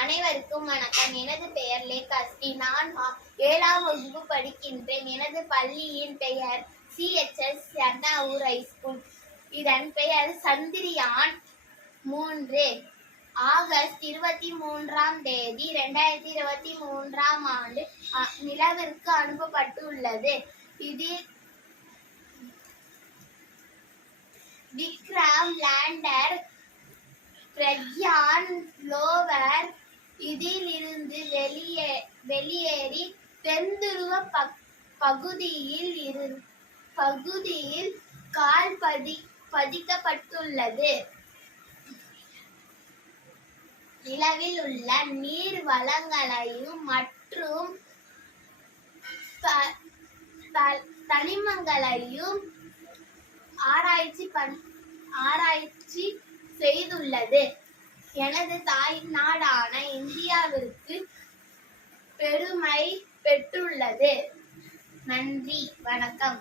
அனைவருக்கும் வணக்கம். எனது பெயர் லேகாஸ்ரீ நான் ஏழாம் வகுப்பு படிக்கின்றேன். எனது பள்ளியின் பெயர் சிஎச்எஸ் அண்ணாவூர் ஹைஸ்கூல் இதன் பெயர் சந்திரியான் மூன்று. ஆகஸ்ட் இருபத்தி மூன்றாம் தேதி ரெண்டாயிரத்தி இருபத்தி மூன்றாம் ஆண்டு நிலவிற்கு அனுப்பப்பட்டுள்ளது. இது விக்ரம் லேண்டர் பிரக்யான் லோ வெளியேறி தென்துருவ பகுதியில் இரு பகுதியில் கால் பதி பதிக்கப்பட்டுள்ளது. நிலவில் உள்ள நீர் வளங்களையும் மற்றும் தனிமங்களையும் ஆராய்ச்சி பண் ஆராய்ச்சி செய்துள்ளது. எனது தாய் நாடான இந்தியாவிற்கு பெருமை பெற்றுள்ளது. நன்றி வணக்கம்.